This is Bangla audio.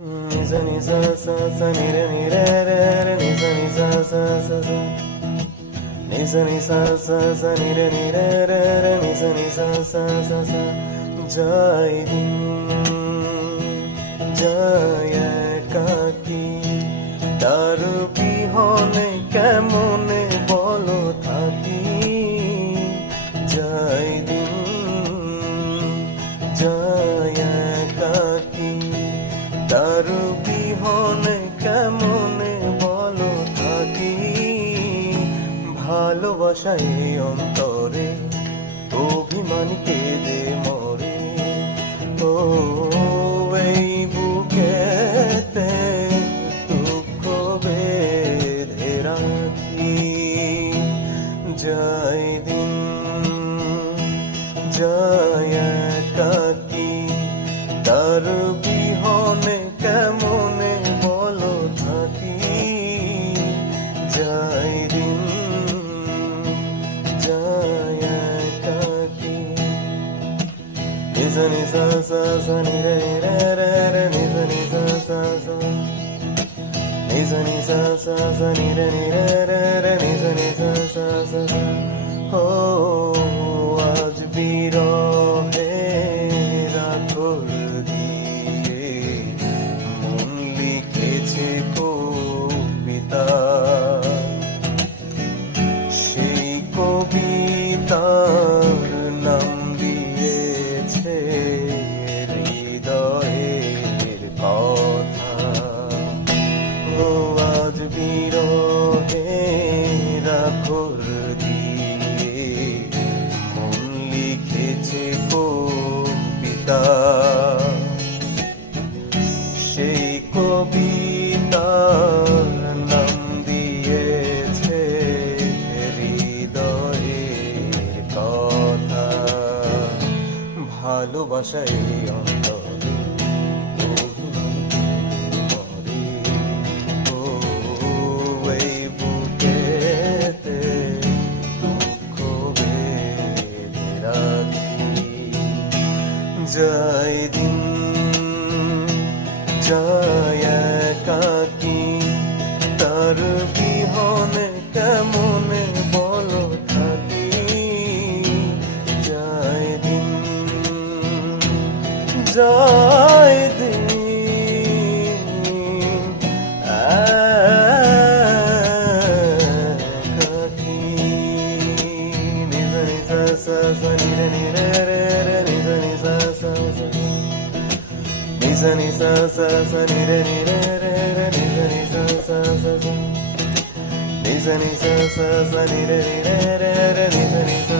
Ni sa ni sa sa sa ni re re ni sa ni sa sa sa sa ni sa ni sa sa sa ni re ni sa ni sa sa sa sa জয় দিন জয় একাকী তার বিহনে কেমনে বলো থাকি জয় দিন জয় একাকী তার বিহনে কেমনে বলো থাকি ভালোবাসায় অন্তরে অভিমান কেঁদে মরে ও এই বুকেতে দুঃখ বেঁধে রাখি জয় দিন জয় একাকী তার বিহনে কেমনে বলো থাকি জয় দিন জয় একাকী ni sa ni sa sa sa ni re ni sa ni sa sa sa ni sa ni sa sa sa ni re ni sa ni sa sa sa sa ও আজ বিরহে রাখর দিয়ে মন লিখেছে কবিতা সেই কবিতার নাম দিয়েছে হৃদয়ের কথা ও আজ বিরহে রাখর দিয়ে মন লিখেছে কবিতা সেই কবিতার নাম দিয়েছে হৃদয়ের কথা ভালোবাসায় অন্তরে মরে ও এই বুকেতে দুঃখ বেঁধে রাখি জয় দিন জয় একাকী তার বিহনে কেমনে বলো থাকি জয় দিন জয় দিন একাকী ni sa ni sa sa sa ni re ni sa ni sa sa sa ni sa ni sa sa sa ni re ni sa ni sa sa sa ni sa ni sa sa sa ni re ni sa ni sa